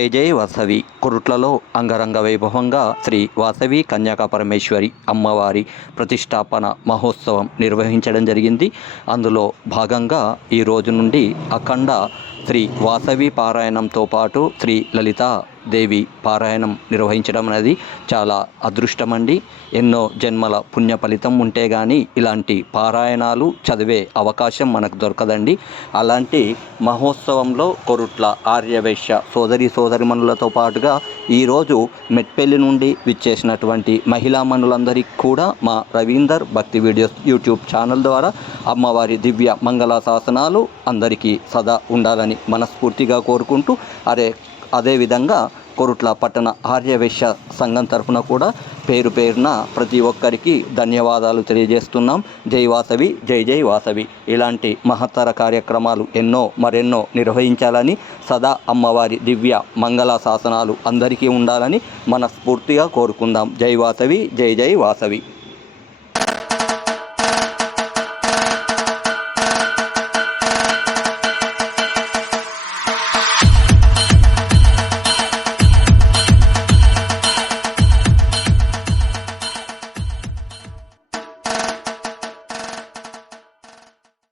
జై జై వాసవి కొరుట్లలో అంగరంగ వైభవంగా శ్రీ వాసవి కన్యాకా పరమేశ్వరి అమ్మవారి ప్రతిష్టాపన మహోత్సవం నిర్వహించడం జరిగింది. అందులో భాగంగా ఈ రోజు నుండి అఖండ శ్రీ వాసవి పారాయణంతో పాటు శ్రీ లలితా దేవి పారాయణం నిర్వహించడం అనేది చాలా అదృష్టమండి. ఎన్నో జన్మల పుణ్య ఫలితం ఉంటే కానీ ఇలాంటి పారాయణాలు చదివే అవకాశం మనకు దొరకదండి. అలాంటి మహోత్సవంలో కొరుట్ల ఆర్యవైశ్య సోదరిమణులతో పాటుగా ఈరోజు మెట్పల్లి నుండి విచ్చేసినటువంటి మహిళామణులందరికీ కూడా మా రవీందర్ భక్తి వీడియోస్ యూట్యూబ్ ఛానల్ ద్వారా అమ్మవారి దివ్య మంగళ శాసనాలు అందరికీ సదా ఉండాలని మనస్ఫూర్తిగా కోరుకుంటూ అదేవిధంగా కొరుట్ల పట్టణ ఆర్యవైశ్య సంఘం తరఫున కూడా పేరు పేరున ప్రతి ఒక్కరికి ధన్యవాదాలు తెలియజేస్తున్నాం. జై వాసవి, జై జై వాసవి. ఇలాంటి మహత్తర కార్యక్రమాలు మరెన్నో నిర్వహించాలని, సదా అమ్మవారి దివ్య మంగళ శాసనాలు అందరికీ ఉండాలని మనస్ఫూర్తిగా కోరుకుందాం. జై వాసవి, జై జై వాసవి.